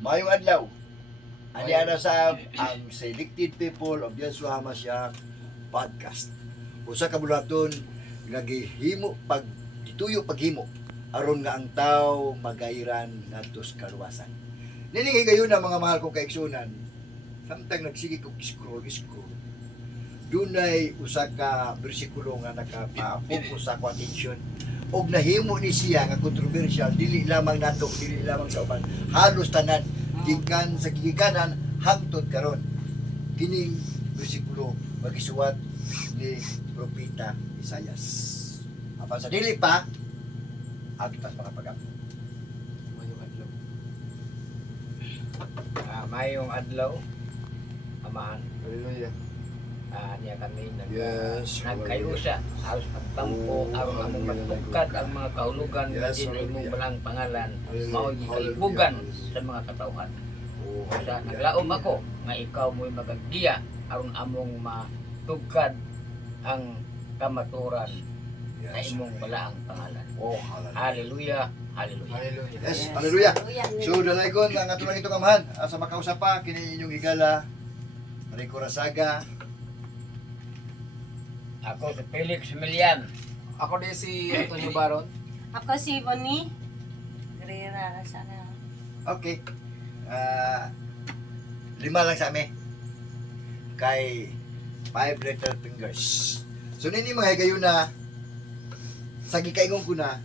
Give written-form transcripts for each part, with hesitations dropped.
Mayong adlaw. Ani ana sa ang Selected People of Yeshua HaMashiach podcast. Usa ka bulaton nagihimo pag dituyo paghimo aron nga ang tao magairan ngadto sa kaluwasan. Nini gayon na mga mahal kong kaigsunan. Samtang nagsige kog scroll. Dunay usa ka bersikulo nga nakapapokus sa akong atensyon. Og nahimo ni siya nga controversial dili lamang nato, dili lamang sa uban. Halos tanan gikan sa gigikanan hangtod karon. Kining bersikulo magisuwat ni propeta Isaias. Apan sa dili pa agitas mga pag-ampo. Mayong adlaw, amahan, Hallelujah. niya kami Yes, nagkayusa halos pagtampo aron among matugkad ang mga kahulugan nga Yes, dinay imong hallelujah. balang pangalan Hallelujah. mao gi kalibugan Hallelujah. sa mga katawhan. Oh, Sa naglaom ako nga ikaw mo'y magagdiya aron among matugkad ang kamaturan sa Yes. imong balaang pangalan. Oh, hallelujah. Hallelujah, hallelujah. Hallelujah. Yes, hallelujah. So dalaygon ang ato lang itong amahan sa makausap pa kini inyong higala Rico Rasaga. Ako si Felix Milian. Ako din si Antonio Baron. Ako si Bonnie. Grera sana. Okay. Lima lang sa amin. Kay 5 little fingers. So nini mga higayon na sa gikaingon ko na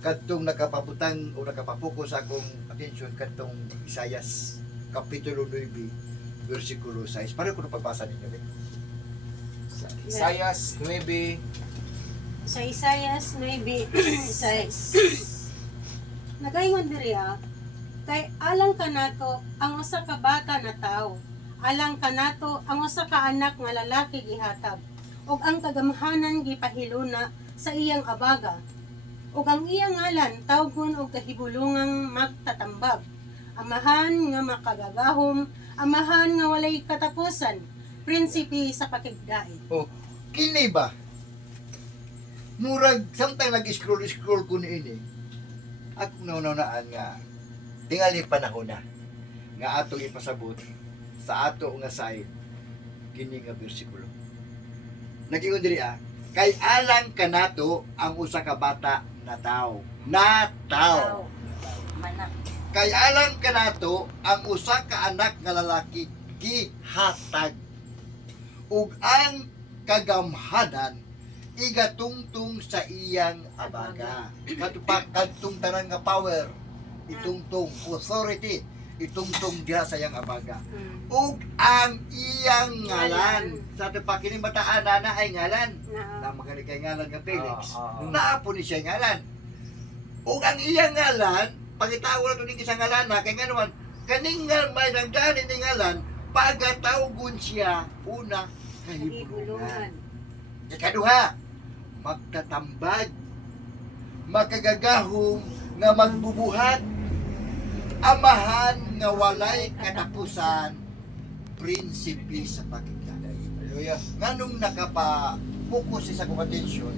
kadtong nakapabutang o nakapapokus sa akong attention kadtong Isaias Kapitulo 9 versikulo 6. Pareho ko na pagbasa ninyo. Isaias 9. Sa Isaias 9:6. Nagaingon diriya kay alang kanato ang usa ka bata na tawo. Alang kanato ang usa ka anak nga lalaki gihatag. Ug ang kagamhanan gipahiluna sa iyang abaga. Ug ang iyang ngalan tawgon og kahibulungang magtatambag. Amahan nga makagagahom, amahan nga walay katapusan, prinsipe sa pakigdait. Kini ba? Murag samtang nag-scroll ko niini. Ako naunaan nga tingali panahon na nga atong ipasabot sa ato nga side kini nga bersikulo. Nagingon diri kay alang kanato ang usa ka bata na tao. Na tao. Manak. Kay alang kanato ang usa ka anak nga lalaki gihatag. Ug ang kagamhanan igatungtong sa iyang abaga. Kadtong tanan nga power, itungtong authority, itungtong diha sa iyang abaga. Ug ang iyang ngalan sa pa kini bataan na ay ngalan na magaling kay ngalan nga Felix. Naapo ni siya ngalan. Ug ang iyang ngalan pagitawo na to ni sa ngalan na kay nganuman kaning nga may nagdani ni ngalan pagatawgon siya una kahibulungan. Ikaduha, magtatambag, makagagahom nga magbubuhat, amahan nga walay katapusan, prinsipe sa pakigdait. Hallelujah. Nganong nakapapokus sa akong atensyon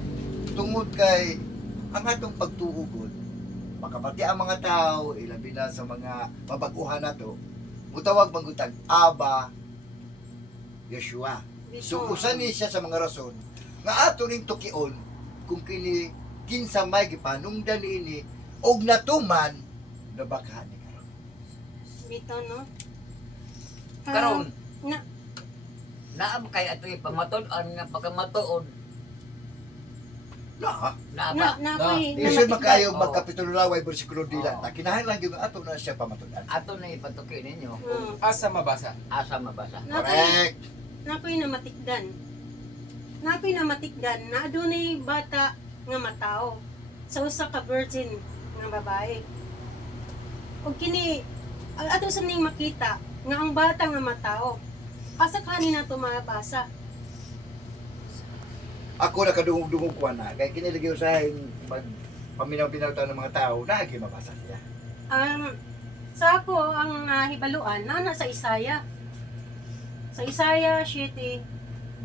tungod kay ang atong pagtuugon, makapati ang mga tao, ilabi na sa mga mabaguhan nato, mutawag manggutag Aba Yeshua. So usa ni siya sa mga rason nga ato ning tukion kung kini kinsa may gipanungdan niini og natuman na baka ni karon. Bito, no? Karon, Na, naam kay ato pamatud-an nga pagkamatuod. Na, Naaba. ako'y isun makayo Oo. magkapitulo laway bersikulo dila. Oo. Ta kinahanglan gyud ato na siya pamatudan. Ato na ipatuki ninyo. Asa mabasa? Asa mabasa. Correct. Nakoy namatikdan. Nakoy namatikdan na adunay bata nga matao sa usa ka virgin nga babae. Ug kini ang ato sa ning makita nga ang bata nga matao. Asa kanin nato mabasa? Ako nakadungog-dungog ko na kay kini lagi usahin mag paminaw-pinaw tayo ng mga tao na agi mabasa siya. Sa ako ang hibaluan na sa Isaya. Sa Isaya 7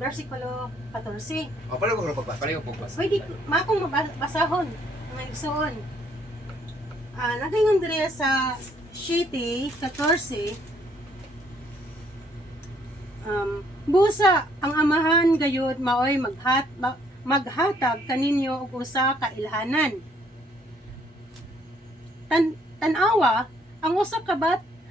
versikulo 14. O paano ko pagbasa? Pareho po ba? Pwede makong mabasahon nga igsoon. Nagayon diri sa 7:14, busa ang amahan gayud maoy maghatag kaninyo og usa ka ilhanan. Tanawa ang usa ka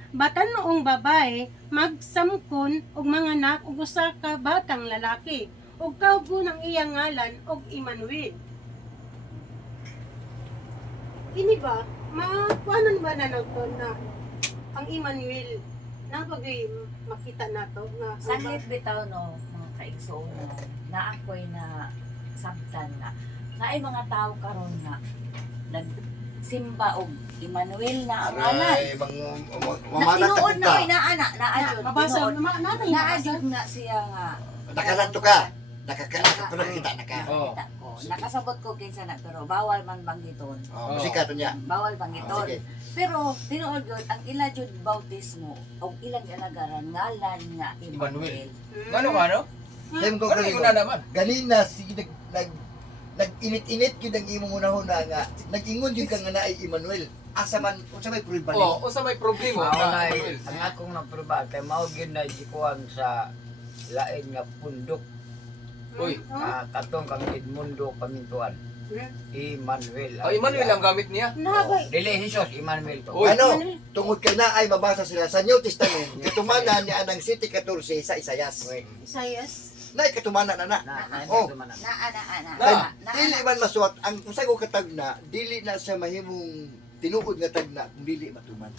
batan-noong babae magsamkon og manganak og usa ka batang lalaki ug kaugon ang iyang ngalan og Emmanuel. Kini ba makuanan ba na nagton na ang Emmanuel na bagay makita nato nga Saglit bitaw no, mga kaigsoon na ako'y na sabtan na ay mga tao karon na nagsimba og Emmanuel na ang anak. Aray, Na tinuod na ko'y ka. naana, naadyon. mabasa natay mabasa Naadyon na siya nga. Nakalanto ka. Pero nakita na ka. Oo. Nakita ko. Nakasabot ko kinsa na pero bawal man banggiton. Oh, musika to niya. Bawal Oh, banggiton. sige. Pero tinuod gyud ang ila jud bautismo og ilang ginagaran ngalan nga Emmanuel. Ano? Time ko Ano yung una naman? ganina si nag-init-init yun ang imong una-una nga. Nag-ingon yun ka nga na ay Emmanuel. Asa man, unsa may prueba ni? Oo, sa may problema. Maunay, ang akong naproba kay mao gyud na gikuan sa lain nga pundok. Uy. Katong kang Edmundo Pamintuan. Emmanuel. Oh, Emmanuel ang gamit niya. Nabay Dili Jesus, Emmanuel to. Uy. Ano? Tungod kay na ay mabasa sila sa New Testament. Katumanan ni anang 7:14 sa Isayas. Isayas Na ikatumana na na. Oh. Naana. Dili man masuot ang usa ko katag na dili na siya mahimong tinuod nga tag na kung dili matuman.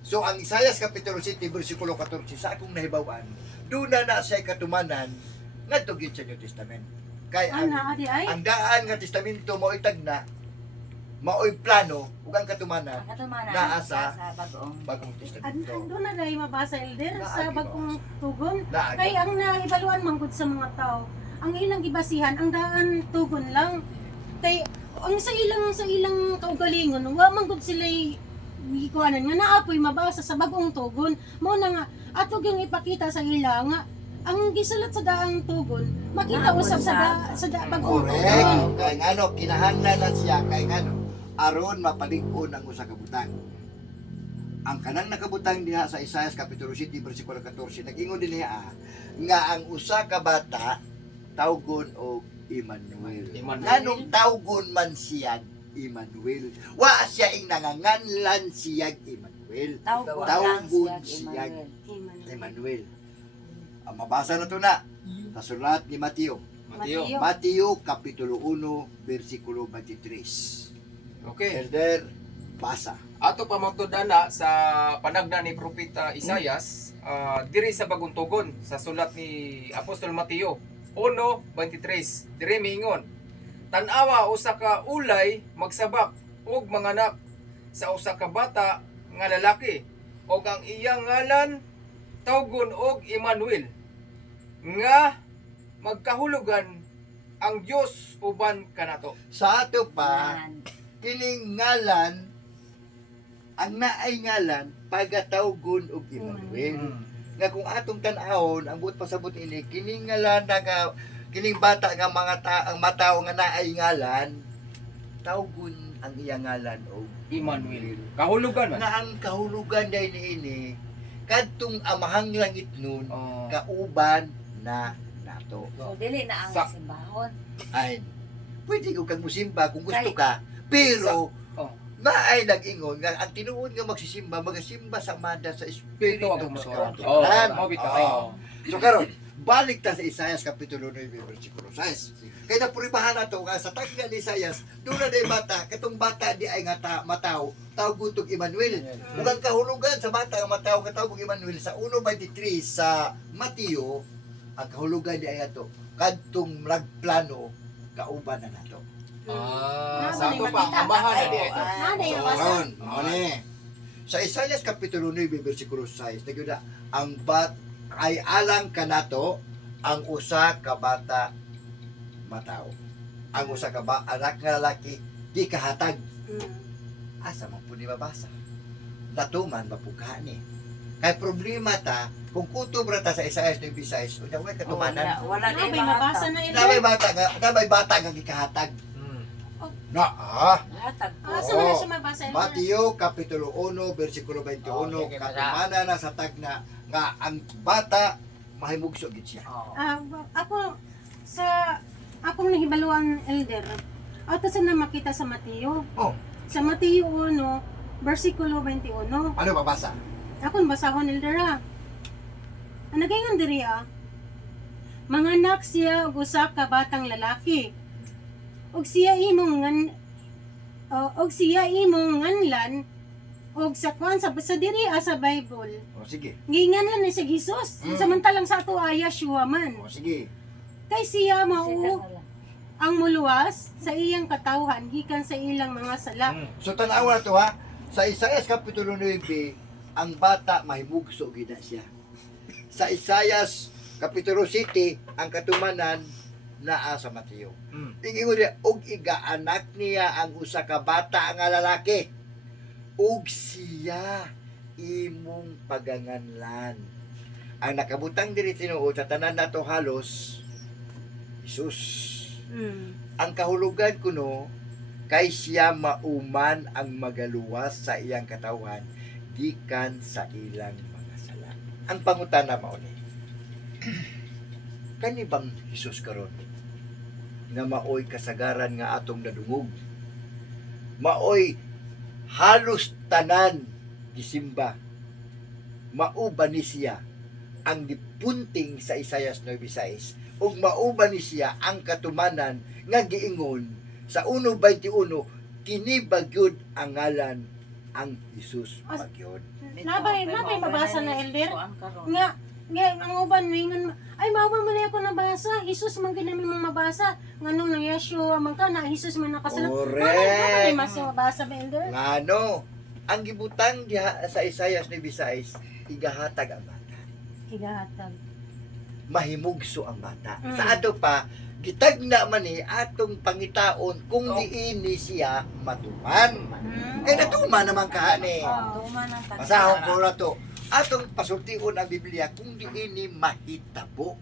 So ang Isayas kapitulo 7 bersikulo 14 sa akong nahibawan, doon na siya katumanan ngadto gyud sa New Testament. Kay ana adi ay ang daan nga testamento mao'y tagna, mao'y plano ug ang katumanan Katumana Naa sa sa bagong bagong testamento. ando na dai mabasa elder sa Naagi bagong tugon. Naagi. Kay ang naibaluan man gud sa mga tao, ang ilang gibasihan ang daan tugon lang. Kay ang sa ilang kaugalingon, wa man gud sila gikuanan nga naapoy mabasa sa bagong tugon. Mao na nga ato gyung ipakita sa ila nga ang gisulat sa daang tugon makita Naabot usab sa bagong tugon. Correct. Kay ngano kinahanglan na siya kay ngano aron mapalig-on ang usa ka butang. Ang kanang nakabutang diha sa Isaias kapitulo 7 bersikulo 14 nag-ingon din niya nga ang usa ka bata tawgon og Emmanuel. Emmanuel. Nganong tawgon man siya Emmanuel? Wa siya ing nanganganlan siya Emmanuel. Tawgon siya Emmanuel. Emmanuel. Ang mabasa na to na sa sulat ni Mateo. Mateo. Mateo kapitulo 1 bersikulo 23. Okay. Elder, basa. Ato pa magtudana sa panagda ni Propeta Isayas, diri sa bagong tugon sa sulat ni Apostol Mateo 1:23. Diri miingon, tan-awa usa ka ulay magsabak ug manganak sa usa ka bata nga lalaki ug ang iyang ngalan tawgon og Emmanuel nga magkahulugan ang Dios uban kanato. Sa ato pa, Yan. kining ngalan, ang naay ngalan, pagatawgon og Emmanuel. Nga kung atong tan-awon, ang buot pasabot ini, kining ngalan na nga, kining bata nga ang matao nga naay ngalan, tawgon ang iyang ngalan og Emmanuel. Kahulugan man. nga ang kahulugan dahil ini, kadtong amahang langit nun, Oh. kauban na nato. So dili na ang Sa- simbahon. Ay, pwede ko kang musimba kung gusto ka, pero Oh. naay nag-ingon nga ang tinuod nga magsisimba, magasimba sa manda sa Espiritu Ito ang sa musuran. katuturan. Oh, mo bitaw. Oo. So karon, balik ta sa Isaias kapitulo 9 bersikulo 6. Kaya napuribahan nato nga sa tagna ni Isaias, doon na day bata, katong bata di ay nga mataw, tawag utog Emmanuel. Ug ang kahulugan sa bata nga mataw katawag Emmanuel sa 1:23 sa Mateo, ang kahulugan di ay ato kadtong nagplano kauban na nato. Sa ato pa, amahan na di ito. Nanay So, mabasa. karon, mao ni. Sa Isaias kapitulo 9 bersikulo 6, nagyuda ang ay alang kanato ang usa ka bata mataw. Ang usa ka anak nga lalaki di kahatag. Asa man pud ni mabasa. Datuman mapugha ni. Kay problema ta kung kutob ra ta sa Isaias 9:6, unya way katumanan. Wala na Nabay yung mabasa mga na Nabay bata nga gikahatag. Hatag po. Asa man na siya mabasa, Elder? Mateo Kapitulo 1, versikulo 21, Oh, sige, katumana na sa tagna nga ang bata mahimugso gid siya. Oh. Ako, sa akong nahibaluan, Elder, ato sa na makita sa Mateo. Oh. Sa Mateo 1, versikulo 21. Ano babasa? Akong basahon, Elder, ha? Ang nagayon diri, manganak siya og usa ka batang lalaki. Og siya imong nganlan og sa kwan sa diri sa Bible. O sige. Nginganlan ni si Jesus. Samantalang sa ato ay Yeshua man. O sige. Kay siya mao Consider na lang. ang muluwas sa iyang katawhan gikan sa ilang mga sala. So tanaw na to ha. Sa Isaias Kapitulo 9, ang bata mahimugso gid na siya. Sa Isaias Kapitulo 7, ang katumanan naa sa Mateo. Ingon niya, og igaanak niya ang usa ka bata nga lalaki. Ug siya imong paganganlan. Ang nakabutang diri tinuod sa tanan nato halos Jesus. Ang kahulugan kuno kay siya mauman ang magaluwas sa iyang katawan gikan sa ilang mga sala. Ang pangutana mao ni. Kani bang Jesus karon nga maoy kasagaran nga atong nadungog? Maoy halos tanan gisimba. Mauban ni siya ang gipunting sa Isaias 9:6 ug mauban ni siya ang katumanan nga giingon sa 1:21 kini bagyod ang ngalan ang Jesus bagyod. Nabay mabasa na, Elder. Kuan karon. Nga ang uban mingon ay mauban mo na ako nabasa. Jesus man ginami mong mabasa. Nganong na Yeshua man ka na Jesus man nakasalat. Correct. Mas mabasa ba, Elder? Ngano, ang gibutang diha sa Isaias 9:6 igahatag ang bata. Higahatag. Mahimugso ang bata. Sa ato pa gitagna man ni atong pangitaon kung diini siya matuman. Kay natuman naman ka ni. Tuman ang tag. Pasahon ko na to. Atong pasultiun ang Biblia kung diini mahitabo.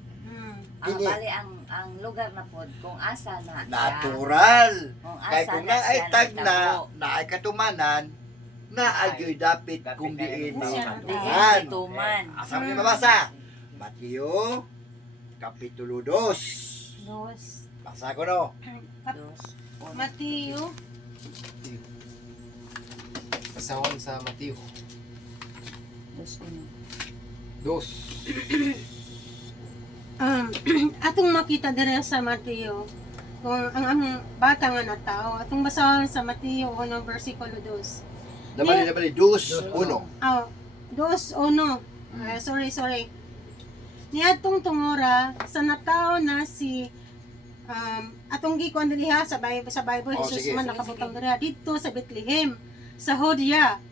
Ang bali ang lugar na pod kung asa na. Natural. Kung Kay asa kung na naay siya tagna, nahitabo. naay katumanan, naagyoy dapit kung diini Siya matuman. Tuman. Asa mo mabasa? Mateo Kapitulo 2. Dos. Basa ko no. Dos. Mateo. Pasahon sa Mateo Dos uno. 2. Atong makita dire sa Mateo kung ang bata nga na tao atong basahan sa Mateo 1 versikulo 2. Nabali 2:1. Dos uno. Sorry. Niadtong tungora sa natao na si atong gikuan diri ha sa Bible Oh, Jesus sige. man nakabutang diri ha, dito sa Bethlehem sa Judea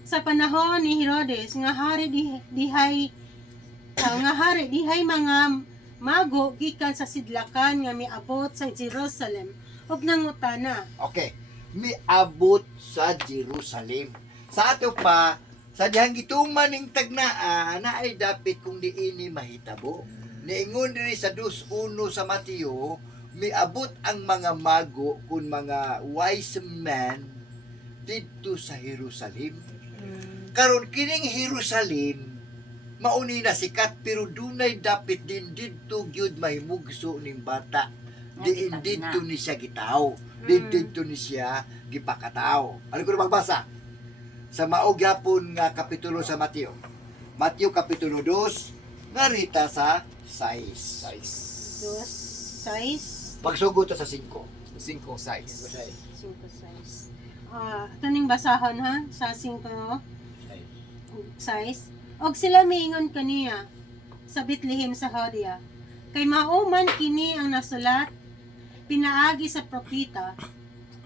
sa panahon ni Herodes nga hari dihay mga mago gikan sa sidlakan nga miabot sa Jerusalem ug nangutana. Okay. Miabot sa Jerusalem. Sa ato pa, sa dihang gituman ning tagnaa, na ay dapit kung diini mahitabo. Niingon diri sa 2:1 sa Mateo, miabot ang mga mago kun mga wise men dito sa Jerusalem. Karon kining Jerusalem mauni na sikat pero dunay dapit din didto gyud mahimugso ning bata. Diin didto ni siya gitaw. Didto ni siya gipakataw. Ano ko na magbasa? Sa maog yapon nga kapitulo sa Mateo. Mateo Kapitulo 2 nga rita sa 6. Dos, sais, Pagsugot sa 5. 5 size. 5, 6. Ito ning basahan ha, sa 5 no? Sais. Og sila miingon kaniya sa Bethlehem sa Judea. Kay mauman kini ang nasulat, pinaagi sa propeta.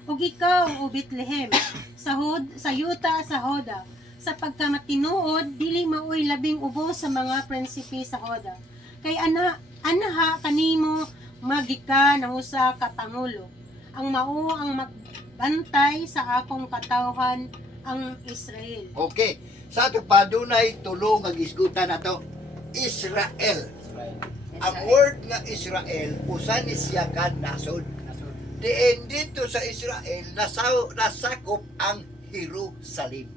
Og ikaw, o Bethlehem, sa yuta sa Hoda, sa pagkamatinuod, dili maoy labing ubo sa mga prinsipe sa Hoda. Kay anaha kanimo magika na usa ka pangulo. Ang mao ang magbantay sa akong katawhan ang Israel. Okay. Sa ato pa dunay tulo nga gisgutan nato. Israel. Ang word nga Israel usa ni siya ka nasod. Diin dito sa Israel, nasakop ang Jerusalem.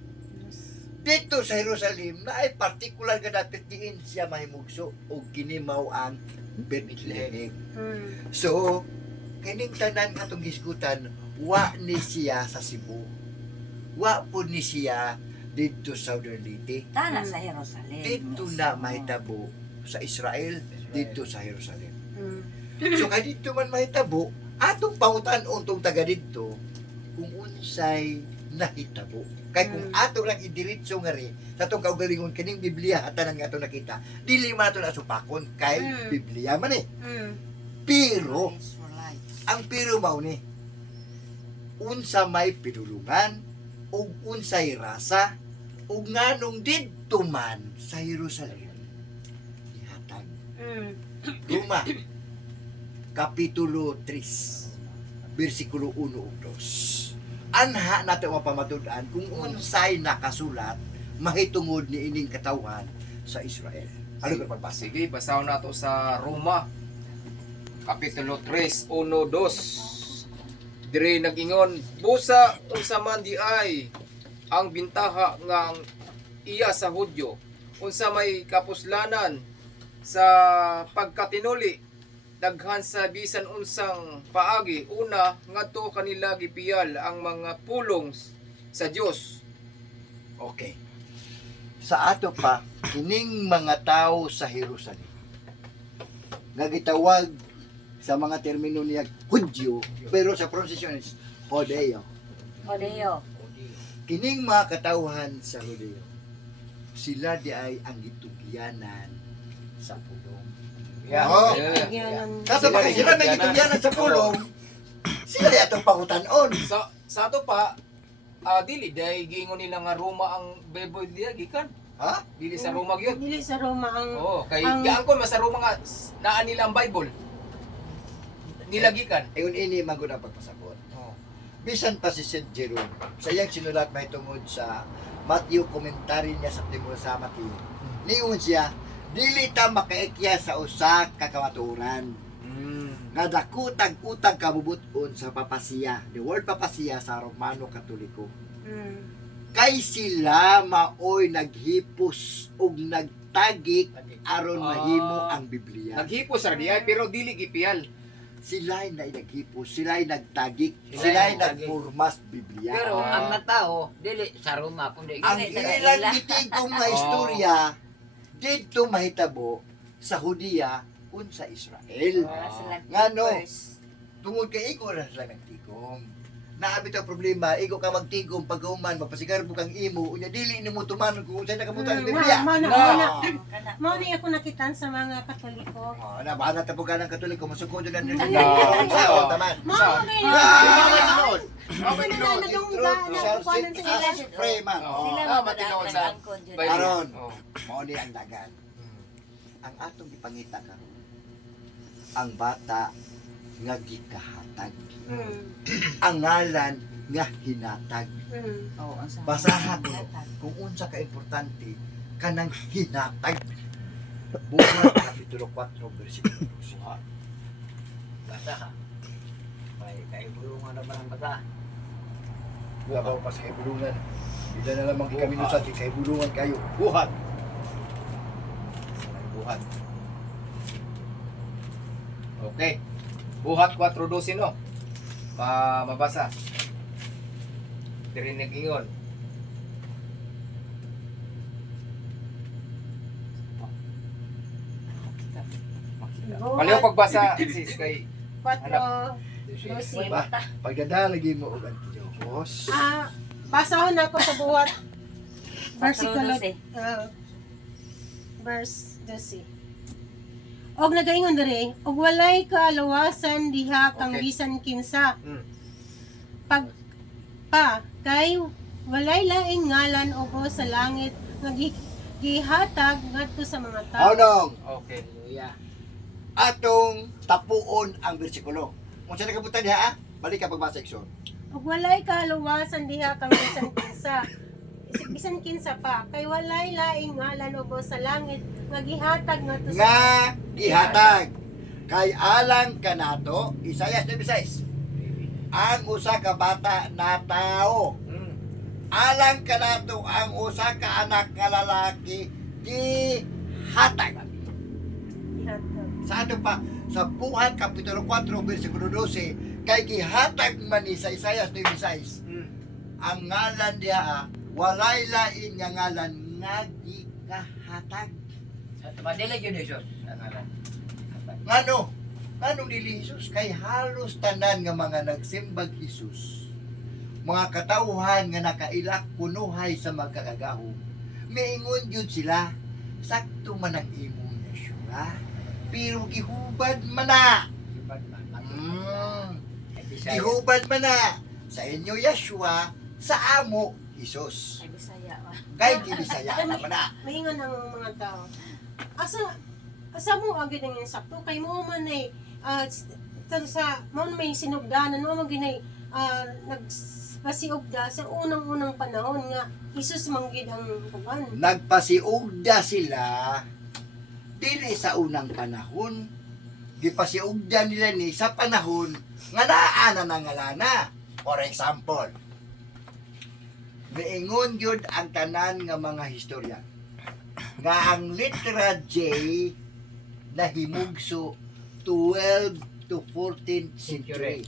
Dito sa Jerusalem, na ay partikular nga dapat diin siya mahimugso o ginimaw ang Bethlehem. So, kining tanan nga itong giskutan, wa ni siya sa Cebu. Wa po ni siya dito sa Southern Leyte. Tana sa Jerusalem. Dito na mahitabo sa Israel, dito sa Jerusalem. Mm. So kay dito man mahitabo, atong pangutan-on tong taga dito kung unsay nahitabo. Kay kung ato lang idiretso nga ri sa tong kaugalingon kining Biblia hatanan nga ato nakita, dili man ato nasupakon kay Biblia man eh. Pero ang pero mao ni unsa may pinulungan ug unsay rasa ug nganong didto man sa Jerusalem ihatag. Roma kapitulo 3 bersikulo 1 ug 2. Anha nato mapamatud-an kung unsay nakasulat mahitungod ni ining katawhan sa Israel. Ano ka pagbasa? Sige, basahin nato sa Roma Kapitulo 3, 1, 2. Dire nagingon, busa unsa man di ay ang bintaha nga iya sa Hudyo, unsa may kapuslanan sa pagkatinuli, daghan sa bisan unsang paagi, una ngadto kanila gipiyal ang mga pulong sa Dios. Okay. Sa ato pa, kining mga tao sa Jerusalem nga gitawag sa mga termino niya Hudyo, pero sa pronunciation is Hodeo. Odeo. Kining mga katawhan sa Hodeo, sila di ay ang gitugyanan sa pulong. Yeah. Oo. Yan. Kaso bakit sila may gitugyanan sa pulong, sila di atong pangutan-on. Sa ato pa, dili dahil giingon nila nga Roma ang Bible diya gikan. Ha? Dili sa Roma gyud. Dili sa Roma ang Oo, kay ang- giangkon mas sa Roma nga naa nila ang Bible. Nilagikan. Ayun ini magud ang pagpasabot. Bisan pa si St. Jerome, sa iyang sinulat mahitungod sa Matthew commentary niya sa Timur sa Matthew. Niun siya, dili ta makaikya sa usa ka kamatuoran. Nga dakutag utang kabubuton sa papasiya. The word papasiya sa Romano Katoliko. Kay sila maoy naghipos ug nagtagik aron mahimo ang Biblia. Naghipos ra diay pero dili gipiyal. Sila'y naghipos, sila'y nagtagik, Sila'y sila'y nagtagik. nagpurmas Biblia. Pero ang natao dili sa Roma kundi Ang Dili, ilang dili. gitigong nga istorya dito mahitabo sa Hudiya kun sa Israel. Wala sila Ngano? first. Tungod kay iko na sila nagtigom. Naabit ang problema, iko ka magtigom pagkauman, mapasigarbo kang imo, unya dili nimo tumanon kung sa'yo nakamutan ng Biblia. Kana. Mo ni ako nakitan sa mga Katoliko. Oh, na baka natapugan ng Katoliko, masukod na nila. No. Sao, taman. Mo ni. Ah! Ako na nagungga na kukuhanan sa Sila ila. Suprema. Sila Ah, mo matinaw dapat sa nag-angkon dyan. Bible. Aron. Oh. Mao ni ang dagan. Ang atong gipangita karon. Ang bata nga gikahatag. Ang ngalan nga hinatag. Oo, ang sa- Basahan mo kung unsa ka importante kanang hinatag. Buhat kapitulo 4 bersikulo 2. basa ka. May kaibulungan naman ang bata. Wala ba pas kay bulungan. Ila na lamang kami sa kay bulungan kayo. Buhat. Buhat. Okay. Buhat 4:12 no. Mabasa. Dirinig ingon. Baliw pagbasa sis kay 4. Uy, Ba, bata. pagdadalagi mo og antiyos. Basahon ako sa buhat. Versikulo 4:12. Verse 12. Og nagaingon diri, og walay kaalawasan diha kang Okay. bisan kinsa. Mm. Pag pa kay walay laing ngalan ugo sa langit nga gihatag ngadto sa mga tao. Aunong, okay. Hallelujah. atong tapuon ang bersikulo. Kung saan nakabutan diha, balik ka pagbasa section. Ug walay kaalawasan diha kang bisan kinsa. Bisan kinsa pa kay walay laing ngalan ugo sa langit nga gihatag ngadto sa Nga gihatag kay alang kanato Isaias 9:6. ang usa ka bata na tao. Mm. Alang kanato ang usa ka anak nga lalaki gihatag. Sa ato pa sa Buhat Kapitulo 4 bersikulo 12 kay gihatag man ni sa Isaias 9:6 Mm. ang ngalan diha walay lain nga ngalan nga gikahatag. Sa tumadili yun Jesus. Ang ngalan. Ngano? Ngano dili Jesus kay halos tanan nga mga nagsimbag Jesus. Mga katawhan nga nakailak kunuhay sa magkakagaho. Miingon yun sila, sakto man ang imong Yeshua, pero gihubad man na. Gihubad man na sa inyo Yeshua, sa amo Jesus. Ay, Bisaya. Kay gibisaya naman na. Maingon ang mga tao. Asa mo ang ginang sakto kay mo man ay sa mo may sinugdanan mo man ginay nagpasiugda sa unang-unang panahon nga Hesus manggid ang kuan. Nagpasiugda sila dili sa unang panahon. Gipasiugda nila ni sa panahon nga naa na nangalana. For example, miingon yun ang tanan nga mga historia nga ang litera J nahimugso 12 to 14th century.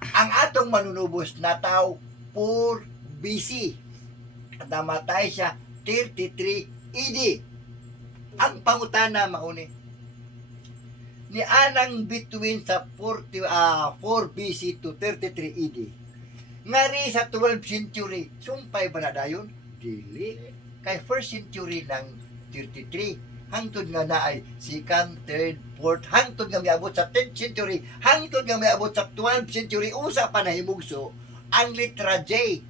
Ang atong manunubos nataw 4 BC. Namatay siya 33 AD. Ang pangutana mauni ni anang between sa 4 BC to 33 AD. Ngari sa 12th century, sumpay ba na dayon? Dili. Kay 1st century lang 33. Hangtod nga naay 2nd, 3rd, 4th, hangtod nga miabot sa 10th century, hangtod nga miabot sa 12th century, usa pa na himugso ang litra J.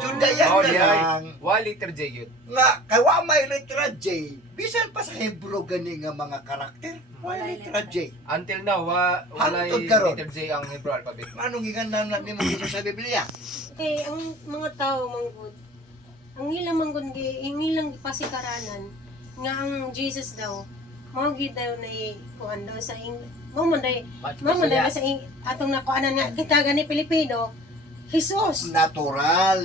So dayan na lang liter J yun. nga kawa may litra J, bisan pa sa Hebrew gani nga mga karakter, Wala may litra J. Until now, wala Hangtod karon. liter J ang Hebrew alphabet. Anong giganam na nimo dito sa Biblia? Kay ang mga tao manggod ang ilang manggundi, ang ilang pasikaranan nga ang Jesus daw mao gid daw na kuan daw sa mo man day sa atong nakuanan nga kita gani Pilipino Jesus. Natural.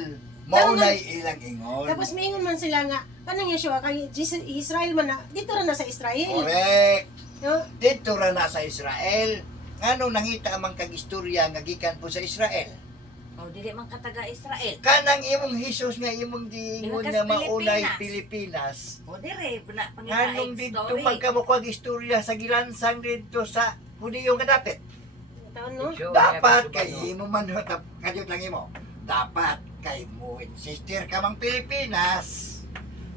Maunay ilang ingon. Tapos maingon man sila nga kanang Yeshua kay Jesus, Israel man na dito ra na sa Israel. Correct. No? Dito ra na sa Israel. Nganong nangita man kag istorya nga gikan po sa Israel? O, dili man kataga Israel. Kanang imong Jesus nga imong giingon Iwakas nga maunay Pilipinas. Pilipinas. O, dire, Nganong panginaig dito story. pagkamukwag istorya sa gilansang dito sa Hudiyo nga dapit. Taon no? Dapat kay imo man kadiyot lang imo. Dapat kay mo sister ka mang Pilipinas.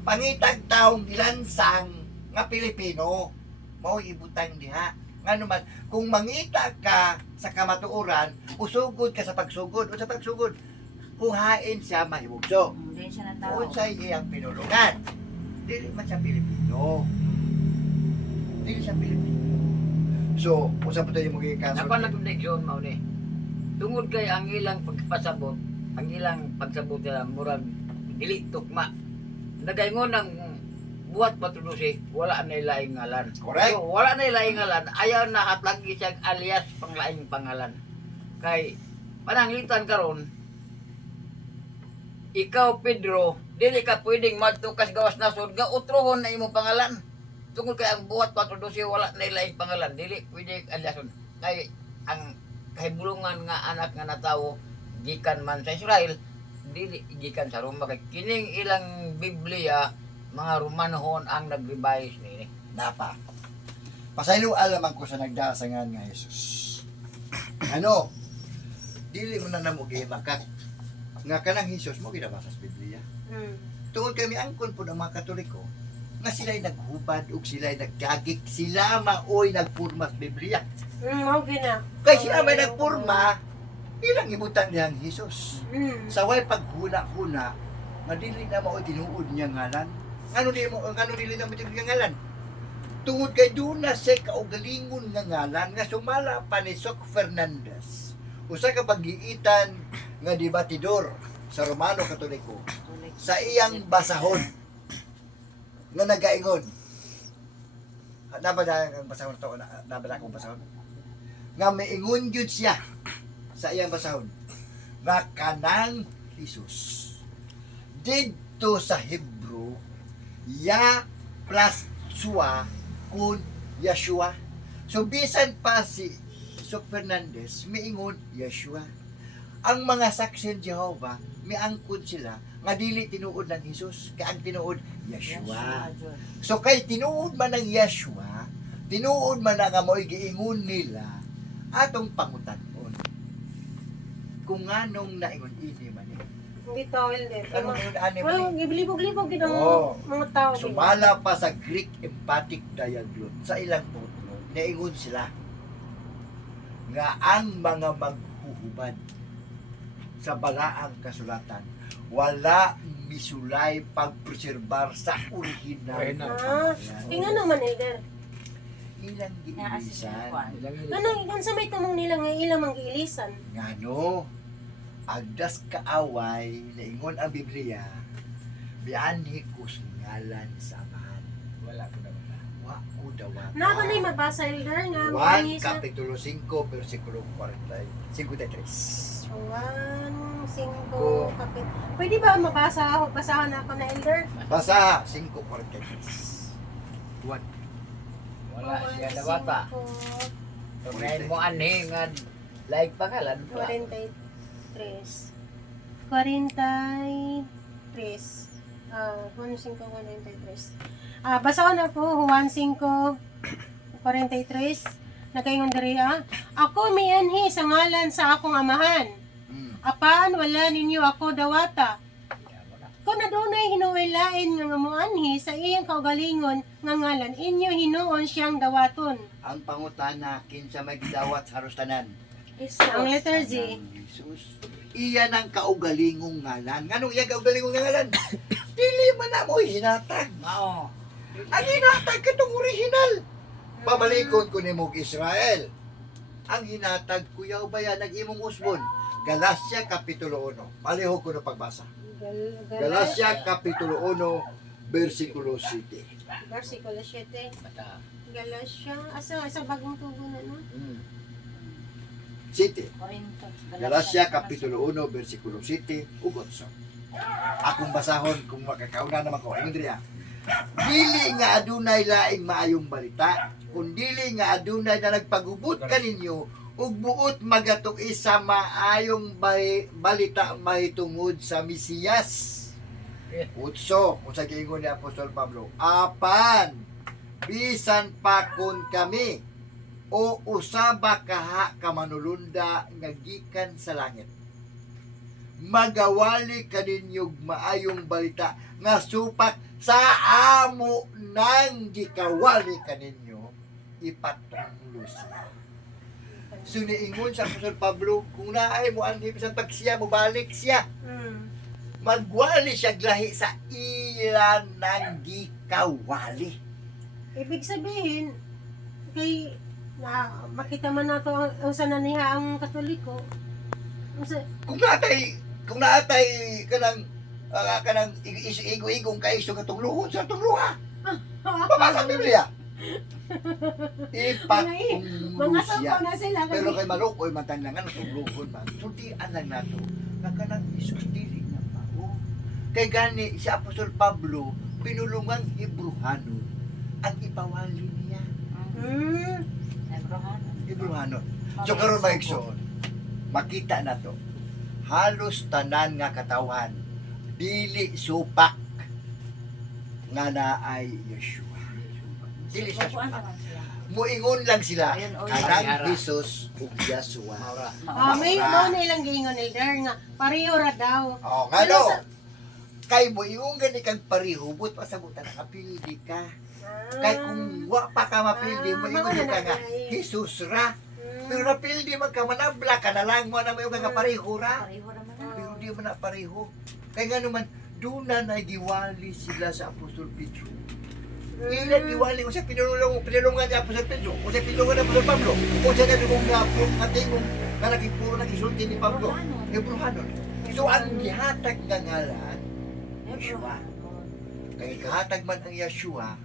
Pangitag taong gilansang nga Pilipino mao ibutang diha. Ngano man kung mangita ka sa kamatuoran, usugod ka sa pagsugod o sa pagsugod huhain siya mahimugso. Dili siya na tao. Unsay iyang pinulungan. Dili man siya Pilipino. Dili siya Pilipino. So, usa pa tayo mag-i-cancel. Napanagdegyon mao ni. Tungod kay ang ilang pagpasabot, ang ilang pagsabot nila murag dili tukma. Nagaingon ng buhat patudusi, wala na ilaing ngalan. Correct. So, wala na ilaing ngalan, ayaw na hatlagi siya alias panglaing pangalan. Kay pananglitan karon, ikaw Pedro, dili ka pwedeng madto kas gawas nasod nga utrohon na imong pangalan. Tungod kay ang buhat patudusi wala na ilaing pangalan, dili pwede aliason. Kay ang kahibulungan nga anak nga natawo gikan man sa Israel, dili gikan sa Roma. Kay kining ilang Biblia mga Romanhon ang nag-revise ni. Napa. Pasaylo alaman ko sa nagdasangan nga Jesus. Ano? Dili mo na namugi makak. Nga kanang Jesus mo ginabasa sa Biblia. Tungod kami angkon po ng mga Katoliko nga sila'y naghubad ug sila'y nagkagik, sila maoy nagpurma sa Biblia. Mao gina. Kay sila may nagpurma, ilang ibutan niyang Jesus. Sa way paghuna-huna, nga dili na maoy tinuod niya ngalan. Ano dili na mo tinuod nga ngalan? Tungod kay doon na siya kaugalingon nga ngalan nga sumala pa ni Sok Fernandez. Usa ka pag-iitan nga debatidor sa Romano Katoliko sa iyang basahon nga nagaingon. Nabada ang basahon to, nabada akong basahon. nga miingon gyud siya sa iyang basahon nga kanang Hesus. Dito sa Hebrew, ya plus sua kun Yeshua. So bisan pa si Sok Fernandez miingon Yeshua. Ang mga saksi ng Jehovah miangkon sila nga dili tinuod ng Hesus, kay ang tinuod Yeshua. Jud. So kay tinuod man ng Yeshua, tinuod man na nga mo'y giingon nila atong pangutan-on. Kung nganong naingon ini man eh. Hindi tao elder. Anong yun, ani man Well, eh? gibilibog-libog gid ang Oo. mga tao. Sumala pa sa Greek emphatic diaglot sa ilang putlo, naingon sila nga ang mga maghuhubad sa balaang kasulatan wala misulay pagpreserbar sa original. Ah, tingnan naman elder. Ilang Naa siya giilisan. kuan. Kanang sa may tumong nila nga ilang manggiilisan. Ngano, agdas kaaway na ingon ang Biblia, bianhi ko ngalan sa amahan. Wala ko daw na. Wa ko daw na. Naba na mabasa elder nga 1 mangi sa Kapitulo 5, versikulo 53. 1, 5, kapit. Pwede ba mabasa basahan ako na elder? Basa, 5:43. Wala siya dawata. Kung ngayon mo anhi nga laing pangalan. 43. 43. 1:5:43. Basahan na po 1:5:43. Nakaingon diri ako mianhi sa ngalan sa akong amahan. Apan wala ninyo ako dawata. Kung nadunay hinuwilain nga muanhi sa iyang kaugalingon nga ngalan, inyo hinuon siyang dawaton. Ang pangutana, kinsa may gidawat sa harustanan. Ang letter Z. Ang Jesus. Iyan ang kaugalingong ngalan. Nganong iya kaugalingong ngalan? Dili man na mo hinatag. Mao. Ang hinatag katong original. Pamalikon ko ni Mog Israel. Ang hinatag kuyaw ba yan nag-imong usbon? Galacia Kapitulo 1. Paliho ko na pagbasa. Galacia Kapitulo 1, versikulo 7. Versikulo 7. Bata. Galacia. Asa bagong tubo na no? 7. Korinto. Galacia Kapitulo 1, versikulo 7, ug 8. Akong basahon kung makakauna naman ko. Ayun diri. Dili nga adunay laing maayong balita, kundili nga adunay na nagpagubot kaninyo ug buot magatuki sa maayong balita mahitungod sa Mesiyas. Utso, kung sa giingon ni Apostol Pablo, apan bisan pa kun kami o usaba kaha ka manulunda nga gikan sa langit. Magawali kaninyog maayong balita nga supak sa amo nang gikawali kaninyo ipatunglo siya. So niingon sa Apostol Pablo, kung naay mo ang bisan pag siya mo balik siya, magwali siya glahi sa ilan nang gikawali. Ibig sabihin, kay makita man nato ang usa na niya ang Katoliko. Kung natay kanang igo-igong kaiso katong luhod sa tungluha. Babasa ang Biblia. Ipatunglo Mga siya. sangko na sila. Pero kay malukoy matanlangan ang tungluhon man. Sultian lang nato na kanang Isus dili na mao. Kay gani si Apostol Pablo pinulungang Hebruhano ang ipawali niya. Hebruhano. So karon maigsoon. Makita na to. Halos tanan nga katawan dili supak nga naay Yeshua. Dili siya supak. Muingon lang sila Ayun, oh, kanang Yara. Jesus ug Yeshua. May mo na ilang giingon elder nga pareho ra daw. Oh, ngano? Kay muingon gani kang parihubot pasabutan ka pildi ka. Kay kung wa pa ka mapildi mo ingon ka nga Jesus ra. Pero napildi man ka manabla ka na lang mo na may nga pareho ra. Pareho naman na. Pero di man na pareho. Kay nga naman, doon na nagiwali sila sa Apostol Pedro. Ilan giwali ko sa pinulungan ni Apostol Pedro, o sa pinulungan ni Apostol Pablo, o sa kanilong natingong na nagipuro nag-isulti ni Pablo. Hebruhano. So ang gihatag nga ngalan, Yeshua. Kaya kahatag man ang Yeshua,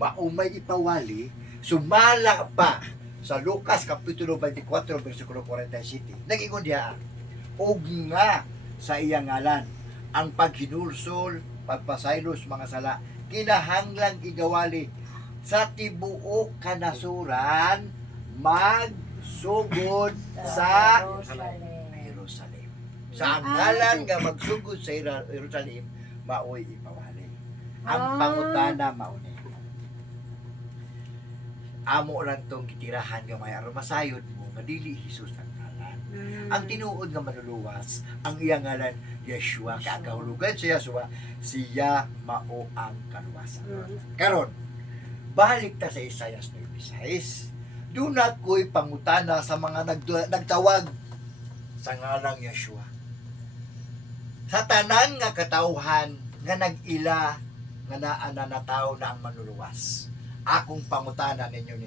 maumay ipawali, sumala pa sa Lucas kapitulo 24 bersikulo 47 nag-ingon diha, ug nga sa iyang ngalan ang paghinulsol, pagpasaylos mga sala kinahanglang igawali sa tibuok kanasuran magsugod sa Jerusalem. Sa ngalan nga magsugod sa Jerusalem maoy ipawali. Ang pangutana mao ni. Amo lang tong kitirahan nga may aron masayod mo nga dili Hesus ang ngalan. Ang tinuod nga manluluwas ang iyang ngalan Yeshua kakahulugan sa Yeshua siya mao ang kaluwasan. Karon balik ta sa Isaias 9:6. Doon ako'y pangutana sa mga nagtawag sa ngalang Yeshua. Sa tanan nga katawhan nga nag-ila nga naananataw na ang manluluwas. Akong pangutana ninyo ni,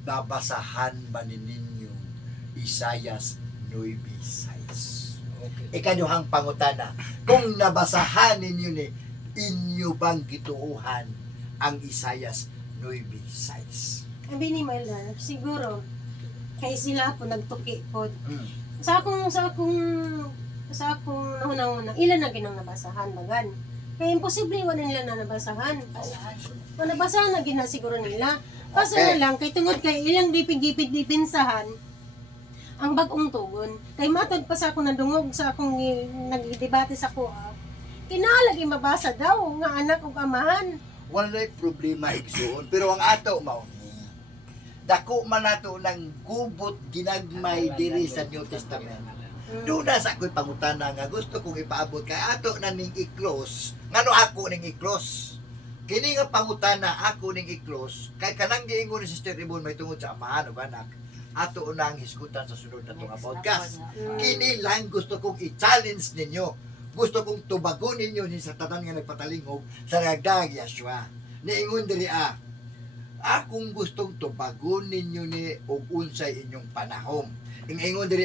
babasahan ba ninyo Isaias 9:6? Okay. Ikaduhang pangutana, kung nabasahan ninyo ni, inyo bang gituuhan ang Isaias 9:6? Sabi ni Myler, siguro, kay sila po nagtuki po. Mm. Sa akong nauna-una, ilan na ginang nabasahan bagan. Kaya imposible wala nila na nabasahan. Kung nabasahan na gina siguro nila. Kaso Okay. na lang, kay tungod kay ilang dipig-dipig-dipinsahan, ang bagong tugon. Kay matod pa sa akong nadungog sa akong nagdebate sa kuha, kinalagi mabasa daw nga anak ug amahan. Walay problema igsoon, pero ang ato mao ni dako man nato ng gubot ginagmay diri sa New Testament. Doon na sa ako'y pangutana nga gusto kong ipaabot kay ato na ning i-close. Ngano ako ning i-close? Kini nga pangutana ako ning i-close kay kanang giingon ni Sister Ibon may tungod sa amahan ug anak. Ato na ang hisgutan sa sunod na nga podcast. Kini lang gusto kong i-challenge ninyo. Gusto kong tubagon ninyo ni sa tanan nga nagpatalingog sa nagdag Yeshua. Niingon diri akong gustong tubagon ninyo ni og unsay inyong panahon. Ingon diri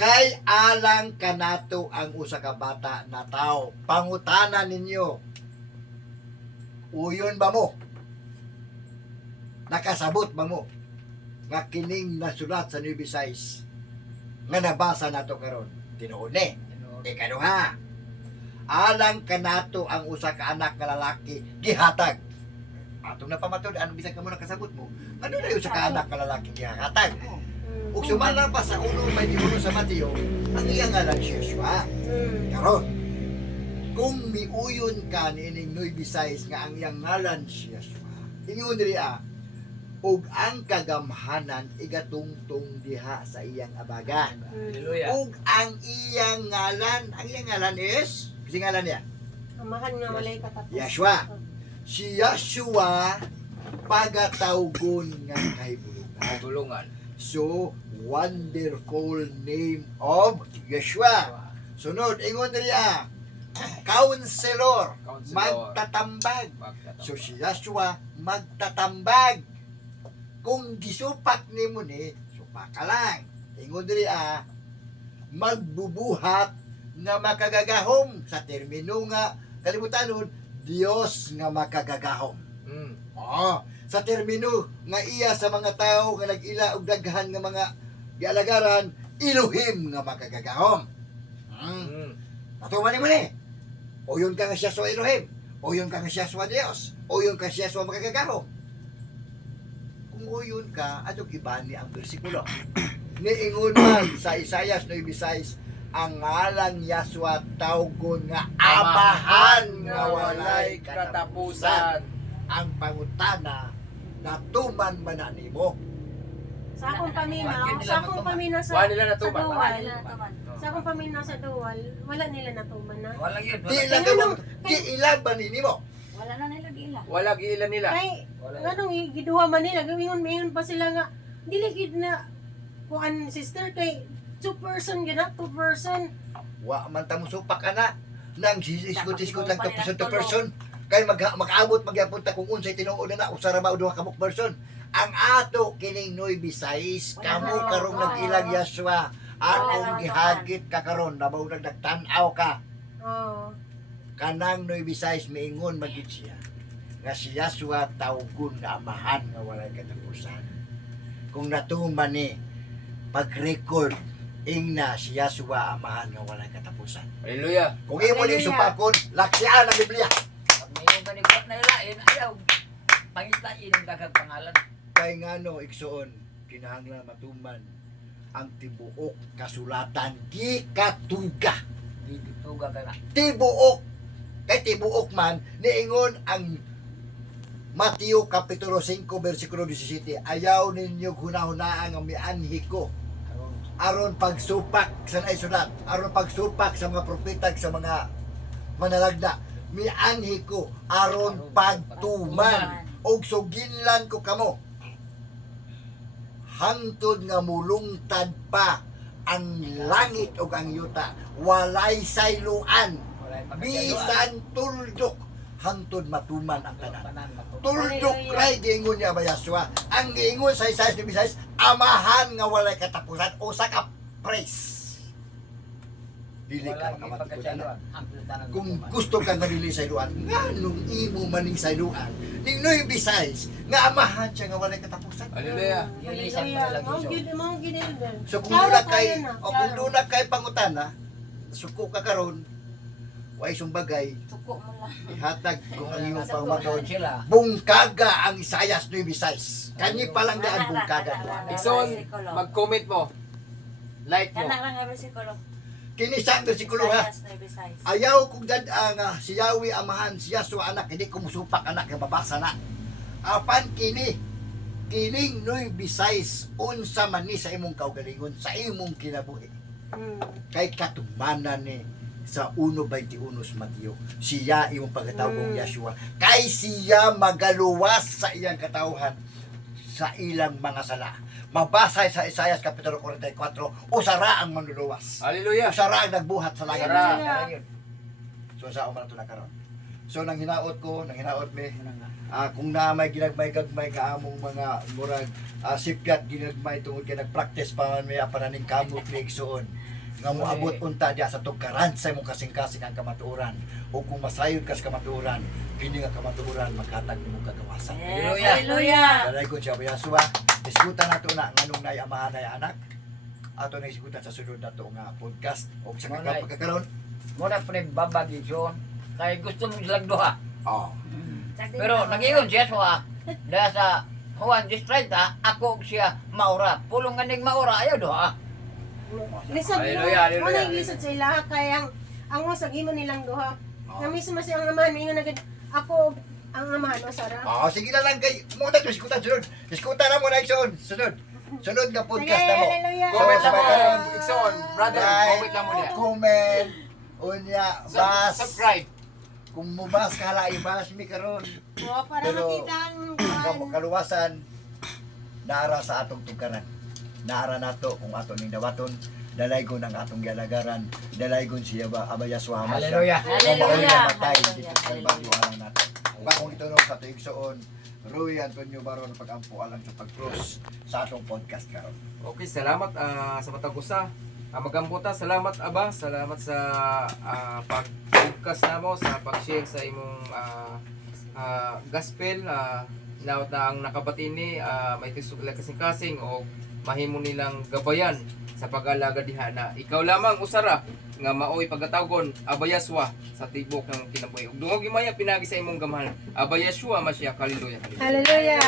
kay alang kanato ang usa ka bata na tao. Pangutana ninyo. Uyon ba mo? Nakasabot ba mo? Nga kining nasulat sa New Visayas nga nabasa nato karon. Tinuod ni. Ikaduha. Alang kanato ang usa ka anak nga lalaki gihatag. Atong napamatod ano bisag ka mo nakasabot mo. Ano na yung usa ka anak nga lalaki gihatag? Ug sumala pa sa 1:21 sa Mateo, ang iyang ngalan si Yeshua. Karon, kung miuyon ka ni ining New Visayas nga ang iyang ngalan si Yeshua, ingon diri ug ang kagamhanan igatungtong diha sa iyang abaga. Hallelujah. Ug ang iyang ngalan is, kasi ngalan niya, Amahan nga walay katapos. Yeshua. Si Yeshua pagatawgon nga kahibulungan. Tulungan. So, wonderful name of Yeshua. Sunod, ingon diri Counselor, magtatambag. So si Yeshua magtatambag. Kung gisupak nimo ni, supak ka lang. Ingon diri magbubuhat nga makagagahom sa termino nga kalimutanon Dios nga makagagahom. Sa termino nga iya sa mga tao nga nag-ila og daghan nga mga gialagaran Elohim nga makagagahom. Matuman mo ni. Uyon ka nga siya sa Elohim. Uyon ka nga siya sa Dios. Uyon ka siya sa makagagahom. Kung uyon ka, atong ibani ang bersikulo. Niingon man sa Isaias 9:6, ang ngalang Yahshua tawgon nga amahan nga walay katapusan. Ang pangutana natuman ba na nimo? Sa akong paminaw, Bakit nila sa akong natuman? paminaw Wala nila sa natuman. duwal, sa akong paminaw sa duwal, wala nila natuman na. Walang yun. Di lang ka di ilan ba nimo? Wala na nila gila. Wala giilan nila. Kay, ganong giduha man nila, gawingon pa sila nga, dili gid na, kuan sister, kay, 2 person gina, 2 person. Wa man ta mo supak ana nang iskut-iskut lang to person to person. Kay mag-abot magyapon ta kung unsay tinuod na usara ba duha ka mo person. Ang ato kining Noy Visayas kamo karong nag-ilang Yahshua. Akong gihagit ka karon nabaw nagtan-aw ka. Oh. Kanang Noy Visayas miingon magid siya. nga si Yasua tawgon nga amahan nga walay katapusan. Kung natuman ni pag-record ingna si Yasua amahan nga walay katapusan. Hallelujah. Kung imo ning supakon, laksian ang Biblia. Pag mayroon ka ni buhat na ilain, ayaw. Pangitain ang daghang pangalan. Kay ngano igsuon kinahanglan matuman ang tibuok kasulatan di katuga. Dituga ka na. Tibuok kay tibuok man niingon ang Mateo Kapitulo 5 versikulo 17, ayaw ninyo hunahunaan ang mianhi ko aron pagsupak sa naisulat, aron pagsupak sa mga propeta sa mga manalagda, mianhi ko aron pagtuman og suginlan ko kamo hangtod nga mulungtad pa ang langit ug ang yuta, walay sayloan, Walay pagkakaluan. bisan tuldok hangtod matuman ang tanan. Tanan, matutunan. Tuldok kay giingon niya ba Yasua. Ang giingon sa Isaias 26, amahan nga walay katapusan, usa ka praise. Dili ka Walang makamatikutan. ipagkasyaluan. Ang tanan Kung matutunan. gusto kang madili sa iluan, nga nung imo maning sa iluan, ning Noy Visayas, nga amahan siya nga walay katapusan. Hallelujah. Ilisan mo na lang Mao iso. gid mao gid Elder. So kung Klaro doon kayo kay na, o kung klaro. doon kay pangutana, suko ka karon, way sumbagay, Tuko mo lang. ihatag kung ang imong Nasa pangmatod. tuwan sila. Bungkaga ang Isayas 9:6. Kanyi pa lang daan bungkaga doon. Ikson, mag-comment mo. Like mo. Kana lang nga bersikulo. Kini sa bersikulo ha. Isaias 9:6. Ayaw kung nga si Yahweh amahan si Yasua anak, hindi kumusupak anak nga babasa na. Apan kining Noy Visayas unsa man ni sa imong kaugalingon, sa imong kinabuhi. Kay katumanan ni sa 1:21 sa Mateo, siya imong pagkatawag Yeshua, kay siya magaluwas sa iyang katawhan sa ilang mga sala. Mabasa sa Isaias Kapitulo 44, usara ang manluluwas. Hallelujah. Usara ang nagbuhat sa langit. Usara. Ayun. So sa umara to na karon. So nang hinaot mi, Ano nga. kung na may ginagmay-gagmay ka among mga murag sipyat ginagmay tungod kay nagpractice pa man may pananing kamot ni igsuon nga moabot unta diya sa tugkaran sa imong kasing-kasing ang kamatuoran, o kung masayod ka sa kamatuoran, kini nga kamatuoran maghatag nimo kagawasan. Hallelujah. Hallelujah. Dalay ko siya Yasua, diskutan nato na nganong nay amahan nay anak. Ato na diskutan sa sunod nato nga podcast o sa Manay. pagkakaroon. Muna pa rin babag yun. Kaya gusto mong silang duha. Oh. Pero nag-iyon siya sa dahil sa Juan District ako ug siya maura. Pulong nga ning maura ayaw duha. Lisod Hallelujah, mo. hallelujah. Ano lisod sa ilaha kay ang usag imo nilang duha. Oh. Na mismo siyang amahan ingon agad ako ang amahan o Sara. Oh, sige na lang kay mo ta diskutan sunod. Diskutan na mo na igsoon. Sunod. Sunod nga podcast na mo. Hallelujah. Comment sa Sabay-sabay mga karon. Ikson. Brother, comment lang mo niya. Comment. Unya, bas. Subscribe. Kung mubas ka hala, ibas mi karon. O, para Pero, makita ang Kaluwasan, naara sa atong tugkaran. Naara nato kung ato ning dawaton. Dalaygon ang atong galagaran. Dalaygon siya ba abayaswa hamasya. Hallelujah. Hallelujah. Matay dito sa Hallelujah. bagyo alang nato. Bakong itunong sa tuigsoon, Roy Antonio Baron pag-ampo alang sa pag-cross sa atong podcast karon. Okay, salamat sa Matagusa. Magambuta, salamat Aba, salamat sa pag-podcast namo, sa pag-share sa imong gospel. Now na ang nakabati ni may tisugla kasing-kasing o mahimo nilang gabayan sa pag-alaga diha na ikaw lamang usara nga maoy pagkatawgon abayaswa sa tibok ng kinabuhi. Ug dungog himaya pinagi sa imong gamhanan. Abayaswa masya, hallelujah. Hallelujah.